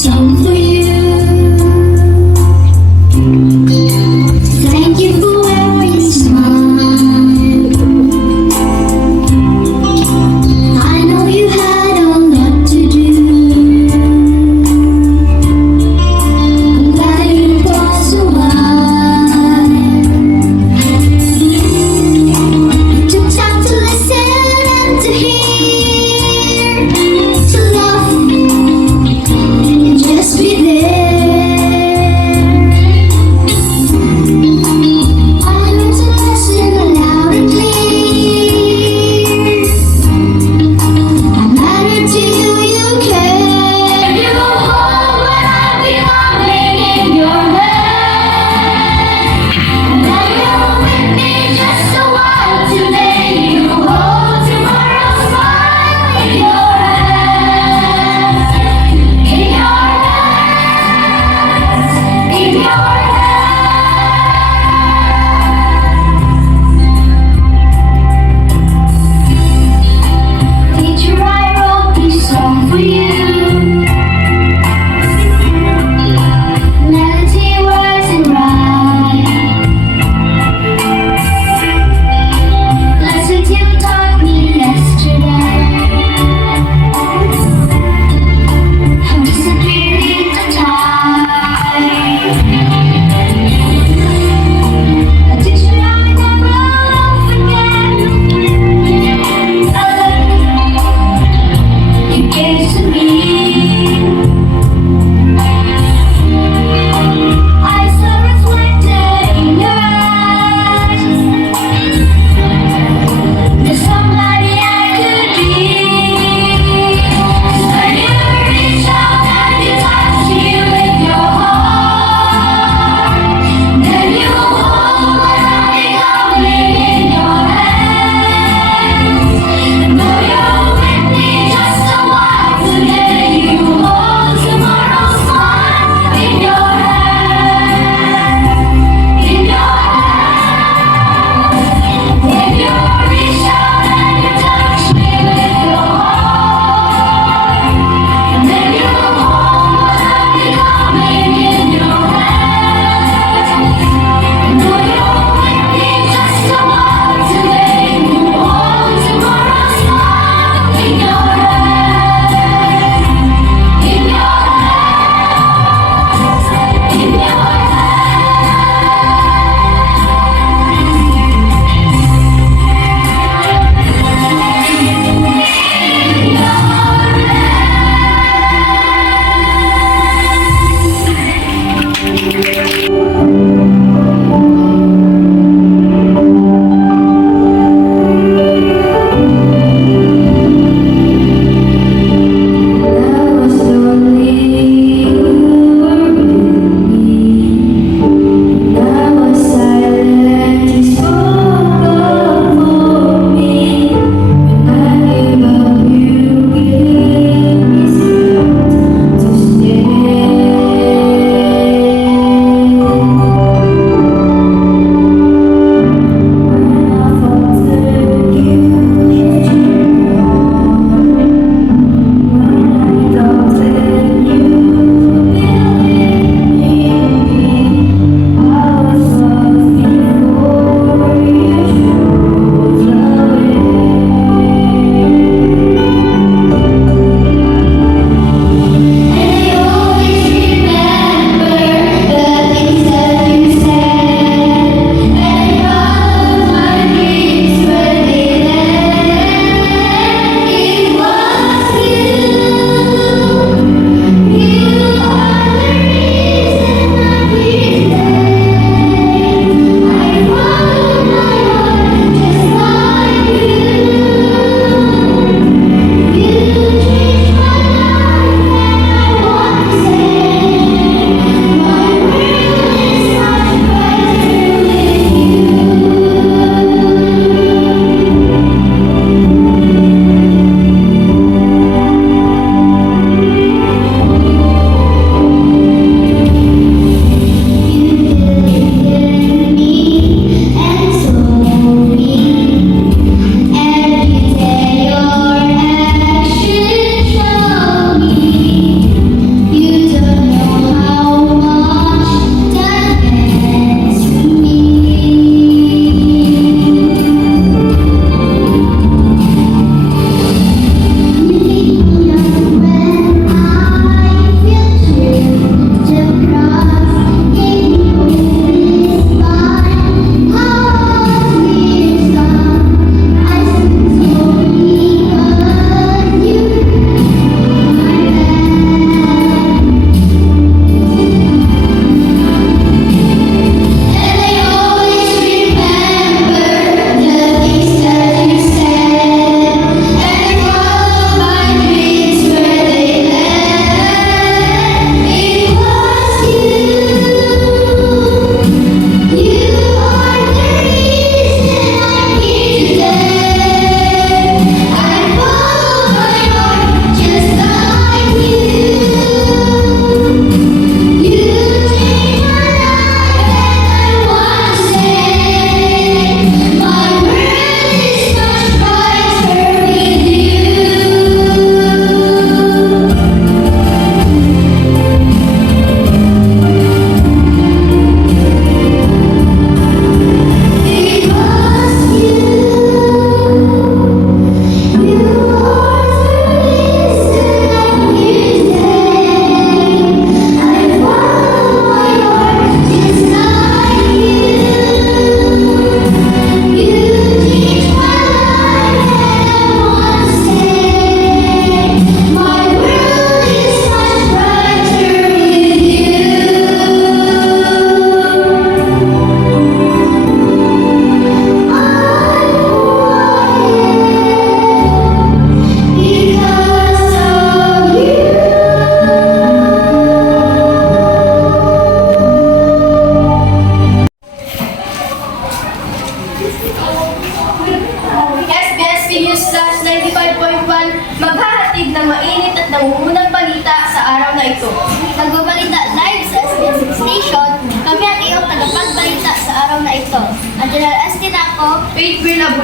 song for you. Thank you for every smile. I know you had a lot to do. I'm glad you paused a while. You took time to listen and to hear, to love, and just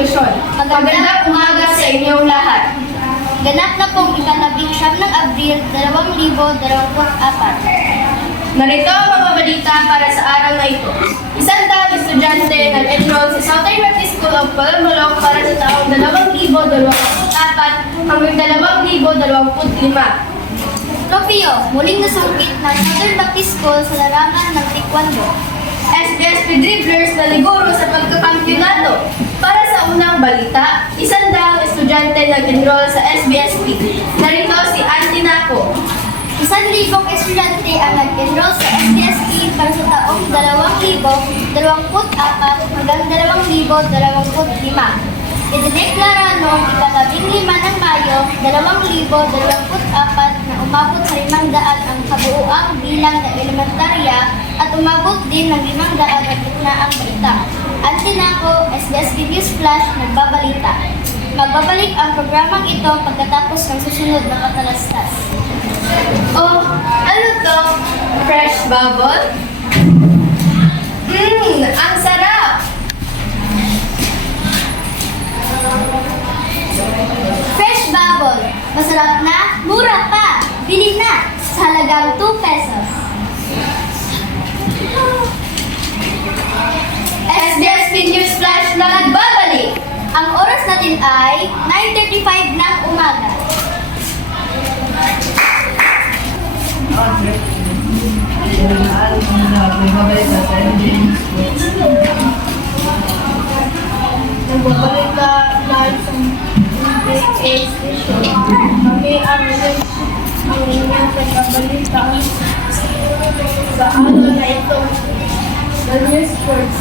Luzon. Magandang umaga sa inyong lahat. Ganap na pong ikalabing siyam ng Abril 2024. Narito ang mga balita para sa araw na ito. Isang daang estudyante nag-enroll sa Southern Baptist School of Palomolong para sa taong 2024 hanggang 2025. Trofeo, muling nasungkit ng Southern Baptist School sa larangan ng Taekwondo. SBSP Dribblers na liguro sa pagkakampyonato. Para sa unang balita, isang daang estudyante nag-enroll sa SBSP. Narito si Auntie Naco. 1,000 estudyante ang nag-enroll sa SBSP para sa taong 2024 hanggang 2025. Idineklara noong ika-15 ng Mayo 2024 na umabot sa 500 ang kabuuang bilang ng elementarya at umabot din ng 500 ang gitnaang balita. Auntie Naco, SBSP News Flash, nagbabalita. Magbabalik ang programang ito pagkatapos ng susunod na katalastas. Oh, ano to? Fresh bubble? Ang sarap! Fresh Bubble. Masarap na, mura pa. Bili na sa halagang 2 pesos. SBSP News Flash na nagbabalik! Ang oras natin ay 9:35 ng umaga. Nagbabalik na dahil sa station. Kami ang inyong pagkabalita sa araw na ito. The News Sports.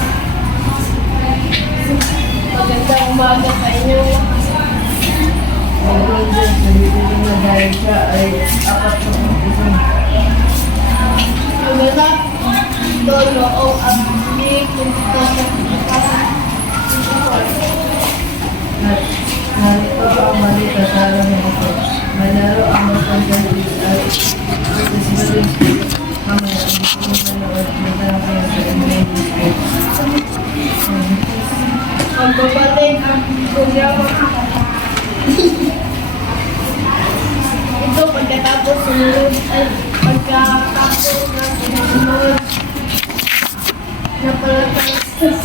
Magandang umaga sa inyo. Dahil siya ay 4 Magandang dolo o ang punto sa narito ang balita sa araw na ito. Malaro ang magpagdalit at disbalin mamaya ang gusto manood magkakaroon sa MND. magbabalik ang programa. Ito pagkatapos sunod ay pagkatapos na sunod na palatalastas.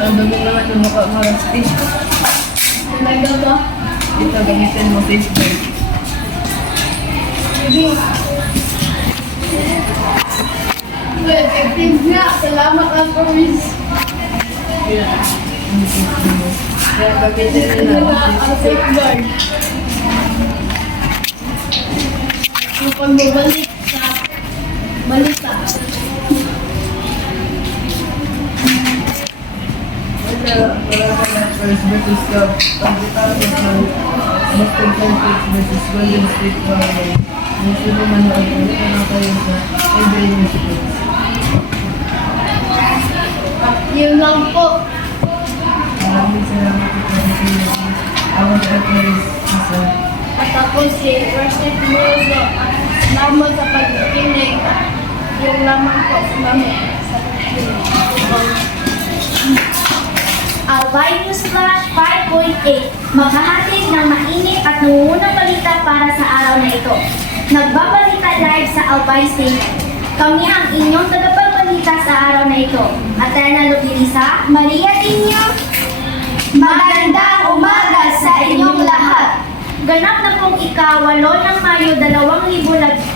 Ang dumi naman yung mukha mo ng stage. Talaga ba? Ito gamitin mo Facebook. Sige. Well, effective nga. Salamat ang promise. Kaya gamitin nyo na Ang safeguard. Yung pagbabalik sa balita. First versus Cup, pagkatapos ng Boston Celtics versus Golden State Warriors. Gusto mo manood ulit na kayo sa NBA Sports. Yun lang po. Maraming salamat po sa inyo. Awag at Maris Isa. At ako si Rashid Muzo. Salamat sa pagkikinig. Yung lamang po salamat sa pagkikinig. Albay News Flash 5.8 maghahatid ng mainit at nangungunang balita para sa araw na ito. Nagbabalita live sa Albay Station. Kami ang inyong tagapagbalita sa araw na ito. Athena Lugirisa, Maria Tinio, magandang umaga sa inyong lahat. Ganap na pong ika-8 ng Mayo 2013.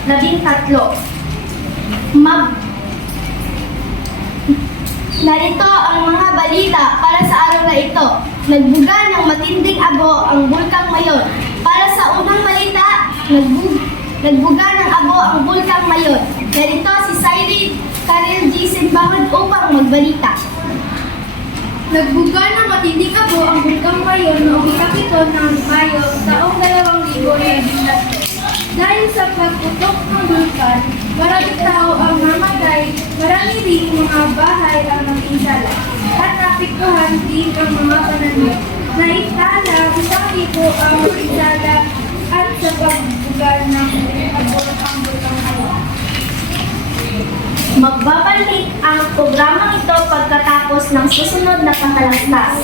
Narito ang mga balita para sa araw na ito. Nagbuga ng matinding abo ang Bulkang Mayon. Para sa unang balita, nagbuga ng abo ang Bulkang Mayon. Narito si Cyril Karel G. Simbahon upang magbalita. Nagbuga ng matinding abo ang Bulkang Mayon noong ikapito ng Mayo taong 2013. Dahil sa pagputok ng bulkan, maraming tao ang namatay, marami rin mga bahay ang napinsala, at napiktuhan din ang mga pananim. Naitala, 1,000 ang napinsala at sa pagbuga ng abot ang bulkang mayon. Magbabalik ang programang ito pagkatapos ng susunod na panghalaslas.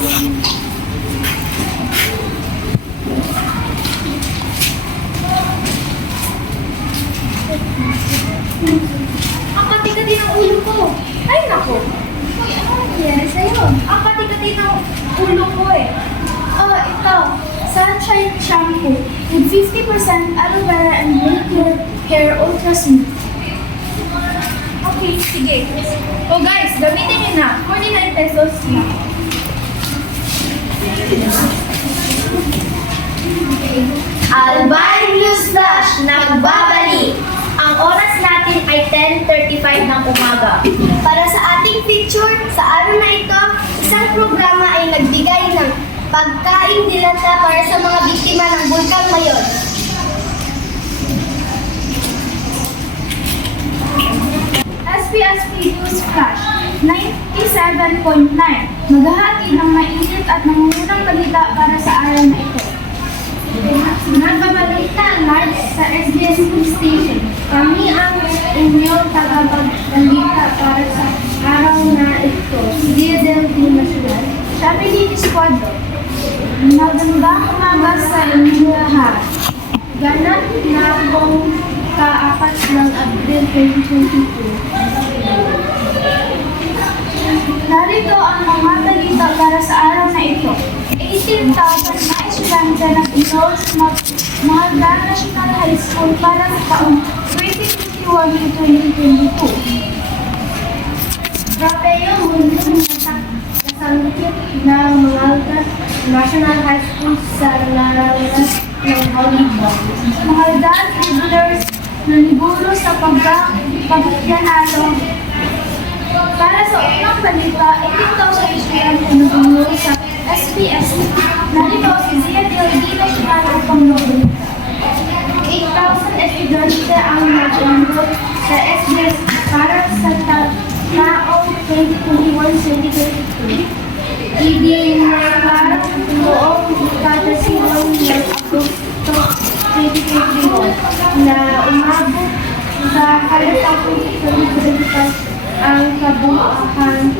Ang kati-kati ng ulo ko. Ay, nako. Yes, ayun. Ang kati-kati ng ulo ko eh. Oh, ito. Sunshine shampoo with 50% aloe vera and make your hair ultra smooth. Okay, sige. Oh guys, gamitin nyo na. 49 pesos na. Albay News Flash nagbabalik! Ang oras natin ay 10:35 ng umaga. Para sa ating feature, sa araw na ito, isang programa ay nagbigay ng pagkain dilata para sa mga biktima ng Bulkang Mayon. SPSP News Flash 97.9 maghahatid ng mainit at nangungunang balita para sa araw na ito. Nagbabalita live sa SBSP Station. Kami ang inyong tagapagbalita para sa araw na ito. Dia del Nacional. Sabi ni Squadro, magandang umaga sa inyo lahat. Ganap na pong ka-4 ng Abril 2022. Narito ang mga balita para sa araw na ito. 18,000 na estudyante nag-enroll sa Mahal-da National High School para sa taong 2021-2022. Tropeo muli nasangkit ng Mahal-da National High School sa larangan ng volleyball. Mahal-da Dribblers naniguro sa pagkakanalo. Para sa unang balita, 18,000 estudyante nag-enroll sa SPS. Narito si Zia Delvino para pang-balita. 8,000 estudyante ang nag-enroll sa SBS para sa taong 2021-2022. Idinarang buong ikatasiwan ng Agosto 2021 na umabot sa kalatapos 2025 ang kabuuan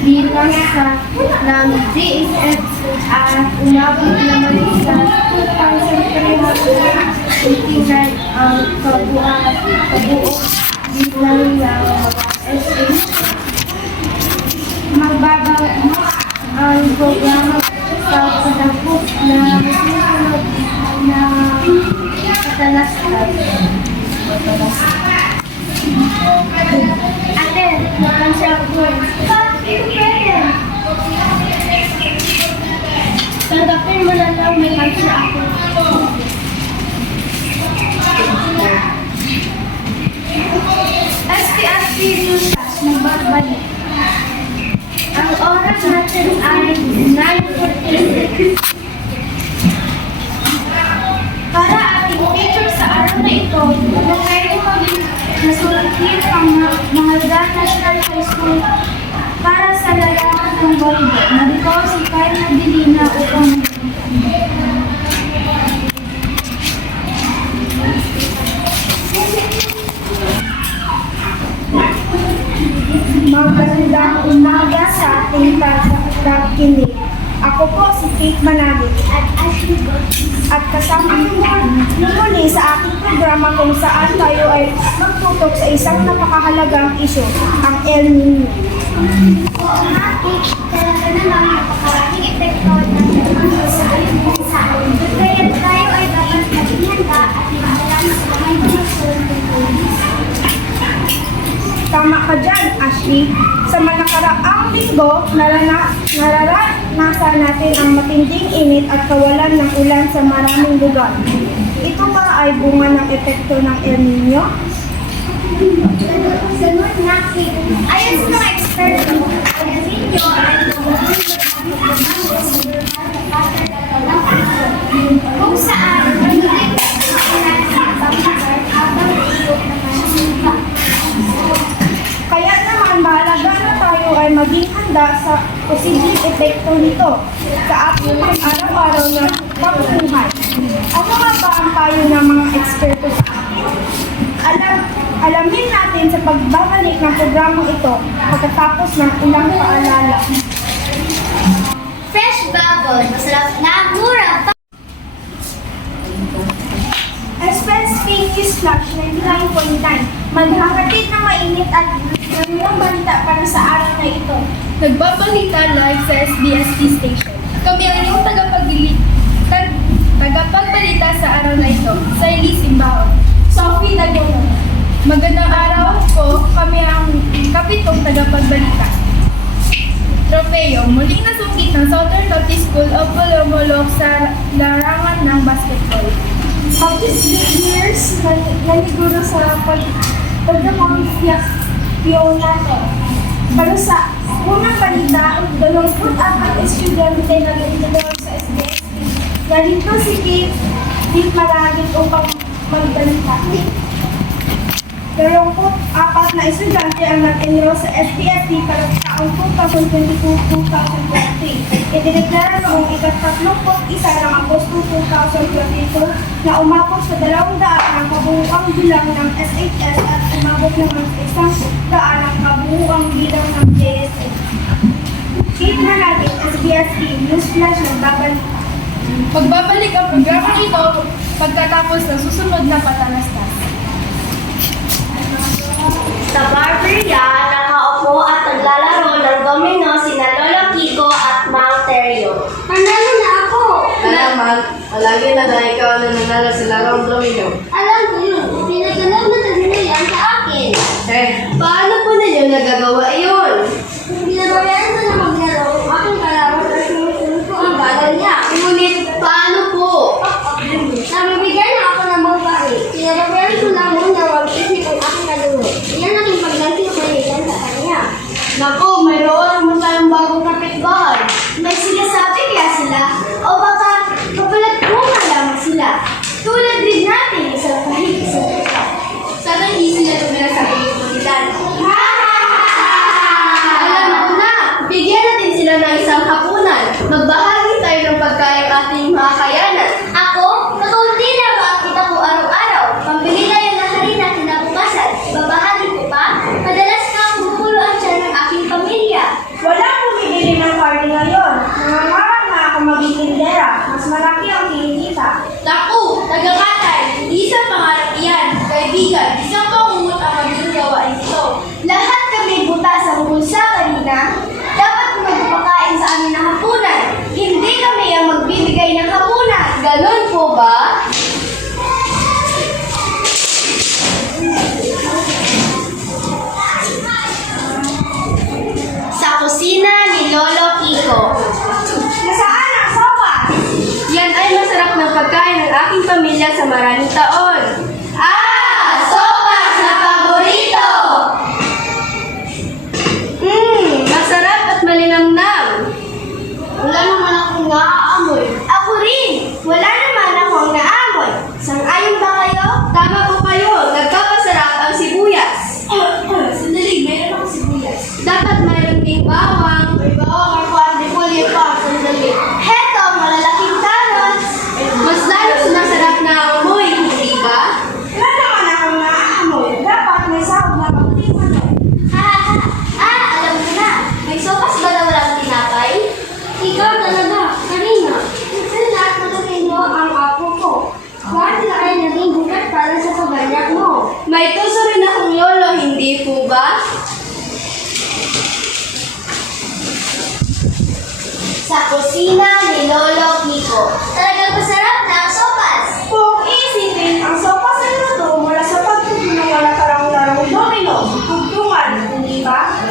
bilang sa ng DSS at umabot naman sa 2,389 ang kabuuan bilang ng SA. Magbabaw ang programa sa patapos na susunod na katalastas. Ate, nakansya ako. Ito pwede. Tanggapin mo na lang may kansya ako. SPSP News Flash, nagbabalik. Ang oras natin ay 9:46. Para ating feature sa araw na ito, nagkaroon kami nasulakit ang Mahal-da National High School para sa larangan ng volleyball. Narito si Kyle Medellina upang magandang umaga sa ating pagkakinig. Ako po si Kate Manali at Ashley at kasama niyo muli sa ating programa kung saan tayo ay magtutok sa isang napakahalagang isyu, ang El Nino. Oo nga, Kate, talaga naman napakaraming epekto ng lamang sa ating bansa. Kaya tayo ay dapat maging handa at magdala sa mga informasyon tungkol. Tama ka dyan, Ashley. Sa nakaraang linggo, naranasan natin ang matinding init at kawalan ng ulan sa maraming lugar. Ito ba ay bunga ng epekto ng El Nino? Sunod na, Kate. Ayon sa mga eksperto, ang El Nino ay kung saan magiging ulan sa ibang lugar habang iyok na masyasuba. Kaya naman mahalaga na tayo ay maging handa sa posibleng epekto nito sa ating pang-araw-araw na pamumuhay. Ano nga ba ang payo ng mga eksperto sa atin? Alamin natin sa pagbabalik ng programang ito pagkatapos ng ilang paalala. Fresh bubble, masarap na mura pa. SBSP News Flash 99.9. Maghahatid ng mainit at ng balita para sa araw na ito. Nagbabalita live sa SBST station. Kami ang inyong tagapagbalita sa araw na ito, sa Elise Imbaon. Sophie Dagono. Magandang araw po, kami ang kapitong tagapagbalita. Tropeo, muling nasungkit ng Southern Lottie School of Bolomolok sa larangan ng basketball. Hapis years naniguro sa pagdamang pionato. Para sa unang balita, 24 estudyante na nag-enroll sa SBSP. Narito si Kate Maragit upang magbalita. 24 na estudyante ang nag-enroll sa SBSP para sa taong 2022-2023. Idineklara noong ika-31 ng Agosto 2022 na umabot sa 200 ang kabuuang bilang ng SHS at umabot naman sa 100 ang kabuuang bilang ng JSA. Kate Maragit, SBSP News Flash ng babalik. Magbabalik ang programa ito pagkatapos ng susunod na patalastas. Sa barberia, nakaupo at naglalaro ng domino sina Lolo Kiko at Mang Terrio. Nanalo na ako! Alaman, palagi na dahil ikaw na nanalo sa larong domino. Alam ko yun, pinagalaw na domino yan sa akin. Paano po ninyo nagagawa iyon? Binabayaran ko na maglaro ang aking kalaban at sinusunod ko ang bagal niya. Ngunit paano po? Nabibigyan na ako ng babae. Pinabayaran ko lang muna mag-isip ang aking kaluro. Iyan ang paglanting malitan sa kanya. Naku, mayroon naman tayong bagong kapitbahay. May sinasabi kaya sila? O baka kapalat-bunga lamang sila? Tulad din natin isang kahit isang isa. Sana hindi sila tumira sa komunidad. Alam ko na, bigyan natin sila ng isang hapunan. Magbahagi tayo ng pagkain ating mga kayanan. Ako, kakaunti na ba ang kita ko araw-araw? Pambili na yung harina kinabukasan. Babahagi ko pa? Madalas na ang bumulo ang tiyan ng aking pamilya. Wala akong bibili ng party ngayon. Nangangarap na ako maging tindera. Mas malaki ang kinikita. Naku, tagakatay, hindi sa pangarap iyan. Kaibigan, isang pangungot ang maging gawain ito. Lahat kami butas ang bulsa kanina. Dapat magpapakain sa amin ng hapunan. Hindi kami ang magbibigay ng hapunan. Ganon po ba? Sa kusina ni Lolo Kiko. Nasaan ang sopa? Yan ay masarap na pagkain ng aking pamilya sa maraming taon. Sopas na paborito! Masarap at malinamnam. Wala naman akong naaamoy. Ako rin! Wala naman akong naamoy. Sang-ayon ba kayo? Tama po kayo, nagpapasarap ang sibuyas. Sandali, mayroon ako sibuyas. Dapat mayroon ding bawang. May bawang ako at di puli pa. Sandali. Heto, malalaking carrots. Mas lalo sumasarap na amoy, hindi ba? Wala naman akong naaamoy. Dapat may sahog na pagtipan. Alam ko na. May sopas ba na walang tinapay? Ikaw talaga, Karina. Kasi lahat mo ang apo ko. Lahat na ay naging bukat para sa kabanyak mo. May tuso rin akong lolo, hindi po ba? Sa kusina ni Lolo Kiko. Talagang masarap na ang sopas. Kung iisipin, ang sopas ay luto mula sa pagtutunan ng wala karang larong domino. Tugtungan, hindi ba?